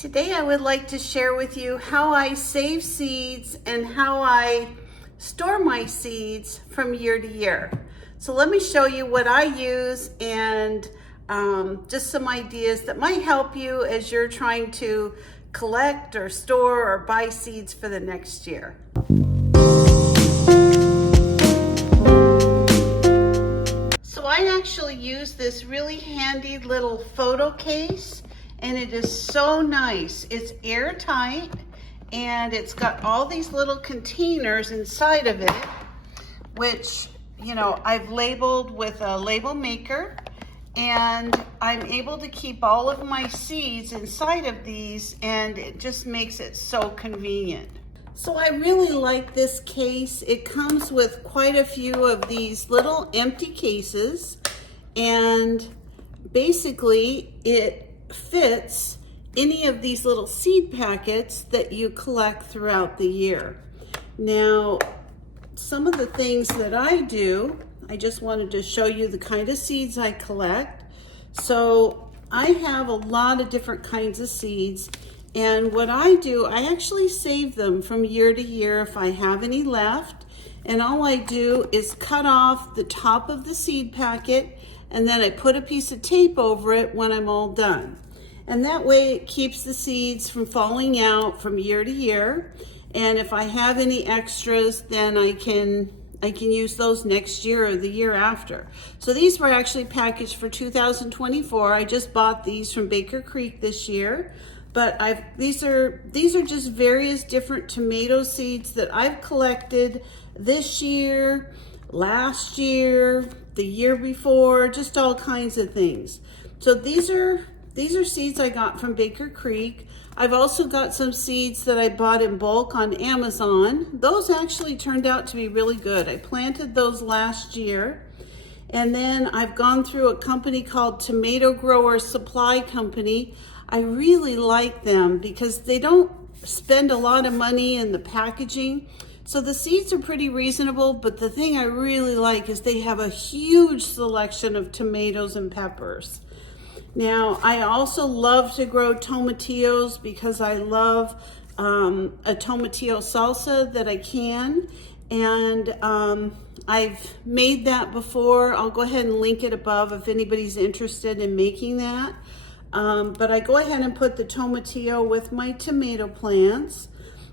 Today I would like to share with you how I save seeds and how I store my seeds from year to year. So let me show you what I use and just some ideas that might help you as you're trying to collect or store or buy seeds for the next year. So I actually use this really handy little photo case, and it is so nice. It's airtight and it's got all these little containers inside of it, which, you know, I've labeled with a label maker, and I'm able to keep all of my seeds inside of these, and it just makes it so convenient. So I really like this case. It comes with quite a few of these little empty cases, and basically it fits any of these little seed packets that you collect throughout the year. Now, some of the things that I do, I just wanted to show you the kind of seeds I collect. So I have a lot of different kinds of seeds, and what I do, I actually save them from year to year if I have any left, and all I do is cut off the top of the seed packet, and then I put a piece of tape over it when I'm all done. And that way it keeps the seeds from falling out from year to year. And if I have any extras, then I can use those next year or the year after. So these were actually packaged for 2024. I just bought these from Baker Creek this year. But these are just various different tomato seeds that I've collected this year, last year, the year before, just all kinds of things. So these are seeds I got from Baker Creek. I've also got some seeds that I bought in bulk on Amazon. Those actually turned out to be really good. I planted those last year. And then I've gone through a company called Tomato Grower Supply Company. I really like them because they don't spend a lot of money in the packaging. So the seeds are pretty reasonable, but the thing I really like is they have a huge selection of tomatoes and peppers. Now, I also love to grow tomatillos because I love a tomatillo salsa that I can. And I've made that before. I'll go ahead and link it above if anybody's interested in making that. But I go ahead and put the tomatillo with my tomato plants.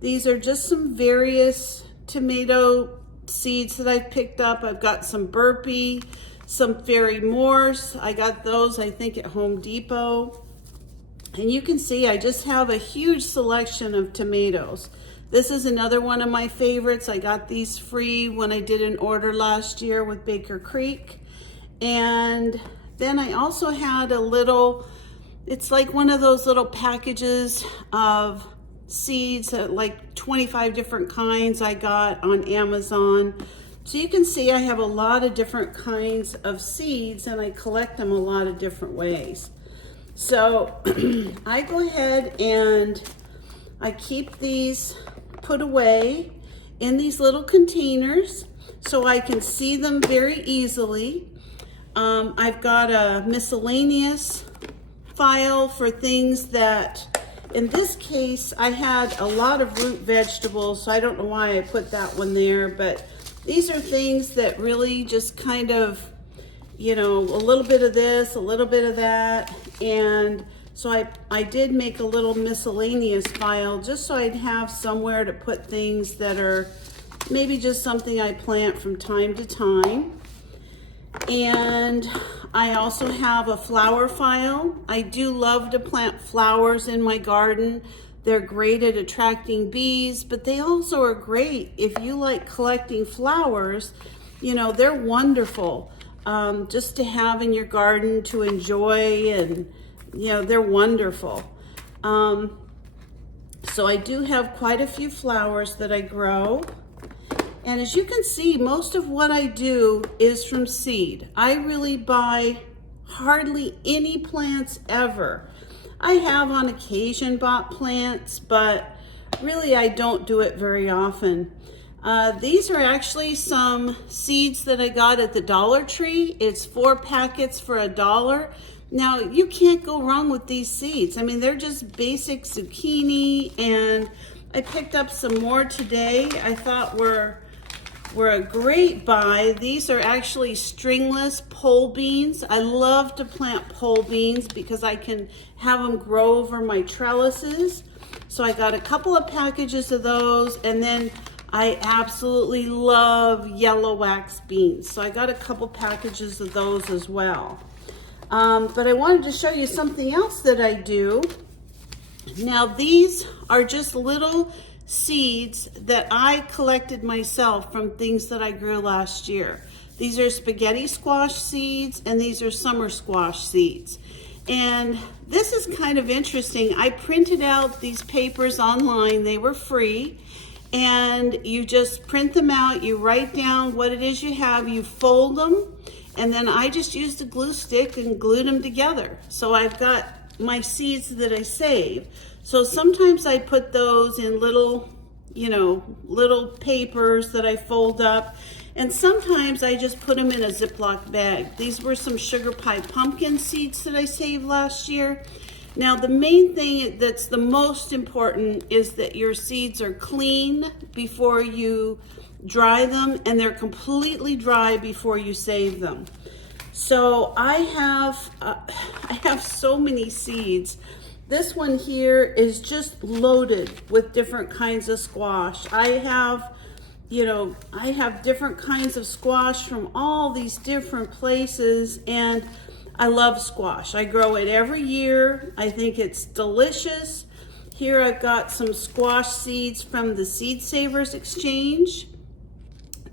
These are just some various tomato seeds that I've picked up. I've got some burpee, some fairy morse. I got those, I think, at Home Depot. And you can see I just have a huge selection of tomatoes. This is another one of my favorites. I got these free when I did an order last year with Baker Creek. And then I also had a little, it's like one of those little packages of seeds, like 25 different kinds I got on Amazon. So you can see I have a lot of different kinds of seeds, and I collect them a lot of different ways. So I go ahead and I keep these put away in these little containers so I can see them very easily. I've got a miscellaneous file for things that, in this case, I had a lot of root vegetables, so I don't know why I put that one there, but these are things that really just kind of, you know, a little bit of this, a little bit of that. And so I did make a little miscellaneous file just so I'd have somewhere to put things that are maybe just something I plant from time to time. And I also have a flower file. I do love to plant flowers in my garden. They're great at attracting bees, but they also are great if you like collecting flowers. You know, they're wonderful just to have in your garden to enjoy, and, you know, they're wonderful. So I do have quite a few flowers that I grow. And as you can see, most of what I do is from seed. I really buy hardly any plants ever. I have on occasion bought plants, but really I don't do it very often. These are actually some seeds that I got at the Dollar Tree. It's 4 packets for $1. Now, you can't go wrong with these seeds. I mean, they're just basic zucchini, and I picked up some more today. I thought were a great buy. These are actually stringless pole beans. I love to plant pole beans because I can have them grow over my trellises. So I got a couple of packages of those, and then I absolutely love yellow wax beans. So I got a couple packages of those as well. But I wanted to show you something else that I do. Now, these are just little seeds that I collected myself from things that I grew last year. These are spaghetti squash seeds, and these are summer squash seeds. And this is kind of interesting. I printed out these papers online. They were free. And you just print them out. You write down what it is you have. You fold them. And then I just used a glue stick and glued them together. So I've got my seeds that I save. So sometimes I put those in little, little papers that I fold up. And sometimes I just put them in a Ziploc bag. These were some sugar pie pumpkin seeds that I saved last year. Now, the main thing that's the most important is that your seeds are clean before you dry them, and they're completely dry before you save them. So I have so many seeds. This one here is just loaded with different kinds of squash. I have different kinds of squash from all these different places, and I love squash. I grow it every year. I think it's delicious. Here I've got some squash seeds from the Seed Savers Exchange.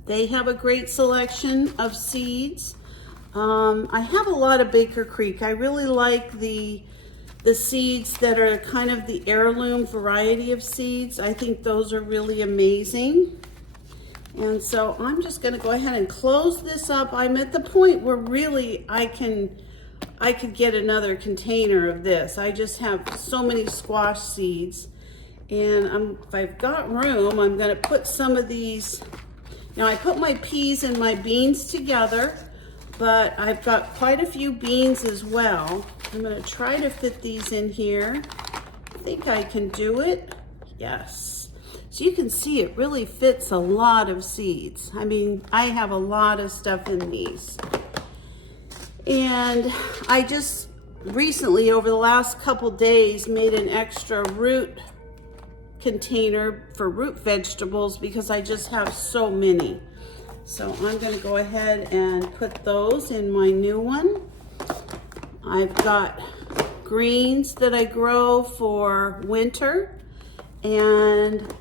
They have a great selection of seeds. I have a lot of Baker Creek. I really like the seeds that are kind of the heirloom variety of seeds. I think those are really amazing. And so I'm just gonna go ahead and close this up. I'm at the point where really I could get another container of this. I just have so many squash seeds. And if I've got room, I'm gonna put some of these. Now, I put my peas and my beans together, but I've got quite a few beans as well. I'm gonna try to fit these in here. I think I can do it. Yes. So you can see it really fits a lot of seeds. I mean, I have a lot of stuff in these. And I just recently, over the last couple days, made an extra root container for root vegetables because I just have so many. So I'm going to go ahead and put those in my new one. I've got greens that I grow for winter, and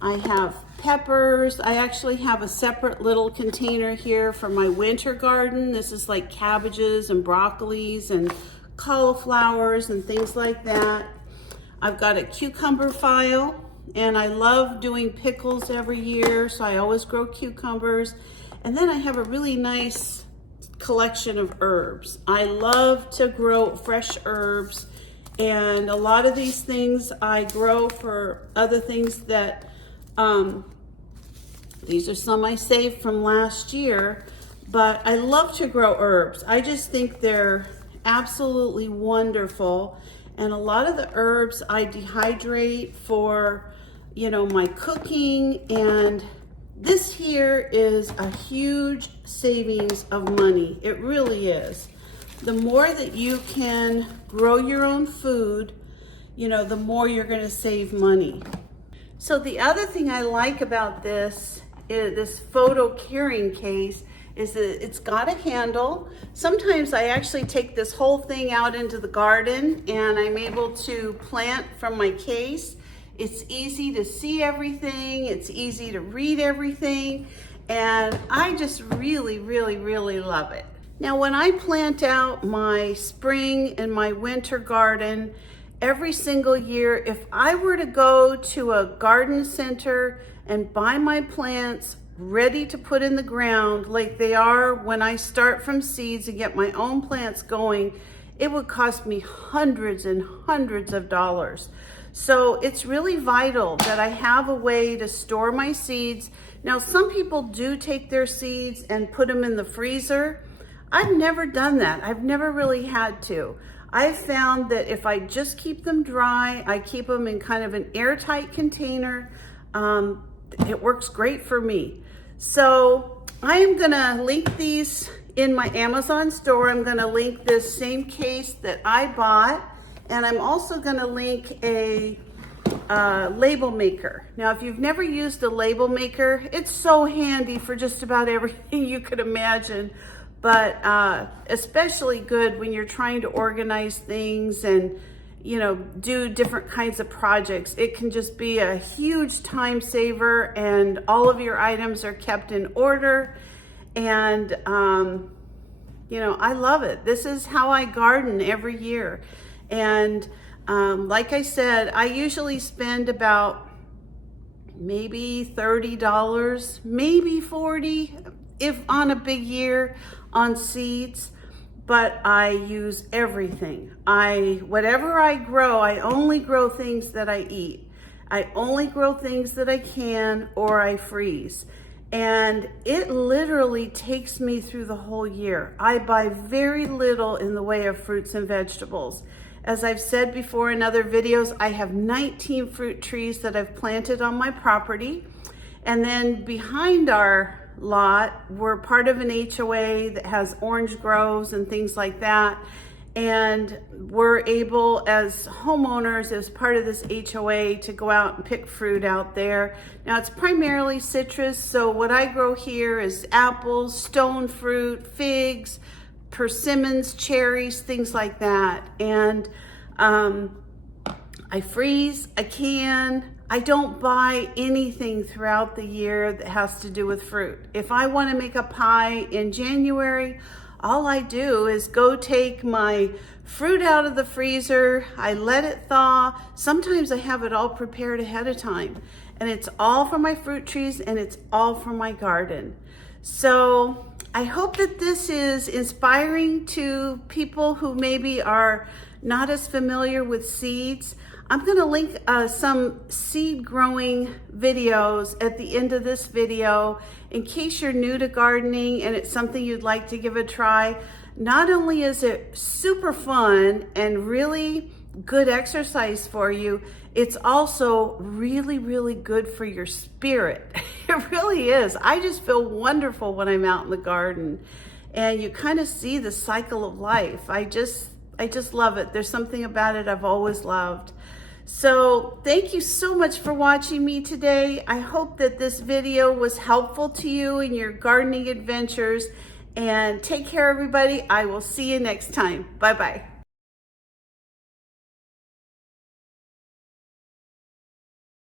I have peppers. I actually have a separate little container here for my winter garden. This is like cabbages and broccolis and cauliflowers and things like that. I've got a cucumber file, and I love doing pickles every year, so I always grow cucumbers. And then I have a really nice collection of herbs. I love to grow fresh herbs, and a lot of these things I grow for other things that, these are some I saved from last year, but I love to grow herbs. I just think they're absolutely wonderful. And a lot of the herbs I dehydrate for, my cooking, and this here is a huge savings of money. It really is. The more that you can grow your own food, the more you're going to save money. So the other thing I like about this photo carrying case is that it's got a handle. Sometimes I actually take this whole thing out into the garden and I'm able to plant from my case. It's easy to see everything. It's easy to read everything. And I just really, really, really love it. Now, when I plant out my spring and my winter garden, every single year, if I were to go to a garden center and buy my plants ready to put in the ground like they are when I start from seeds and get my own plants going, it would cost me hundreds and hundreds of dollars. So it's really vital that I have a way to store my seeds. Now, some people do take their seeds and put them in the freezer. I've never done that. I've never really had to. I've found that if I just keep them dry, I keep them in kind of an airtight container, it works great for me. So I am gonna link these in my Amazon store. I'm gonna link this same case that I bought, and I'm also gonna link a label maker. Now, if you've never used a label maker, it's so handy for just about everything you could imagine, but especially good when you're trying to organize things and, you know, do different kinds of projects. It can just be a huge time saver, and all of your items are kept in order. And, you know, I love it. This is how I garden every year. And like I said, I usually spend about maybe $30, maybe $40, if on a big year, on seeds. But I use everything. Whatever I grow, I only grow things that I eat. I only grow things that I can or I freeze. And it literally takes me through the whole year. I buy very little in the way of fruits and vegetables. As I've said before in other videos, I have 19 fruit trees that I've planted on my property. And then behind our lot, we're part of an HOA that has orange groves and things like that. And we're able, as homeowners, as part of this HOA, to go out and pick fruit out there. Now, it's primarily citrus, so what I grow here is apples, stone fruit, figs, persimmons, cherries, things like that. And I freeze, I can. I don't buy anything throughout the year that has to do with fruit. If I want to make a pie in January, all I do is go take my fruit out of the freezer, I let it thaw. Sometimes I have it all prepared ahead of time, and it's all for my fruit trees and it's all for my garden. So I hope that this is inspiring to people who maybe are not as familiar with seeds. I'm going to link some seed growing videos at the end of this video in case you're new to gardening and it's something you'd like to give a try. Not only is it super fun and really good exercise for you, it's also really, really good for your spirit. It really is. I just feel wonderful when I'm out in the garden, and you kind of see the cycle of life. I just love it. There's something about it I've always loved. So thank you so much for watching me today. I hope that this video was helpful to you in your gardening adventures, and take care, everybody. I will see you next time. Bye-bye.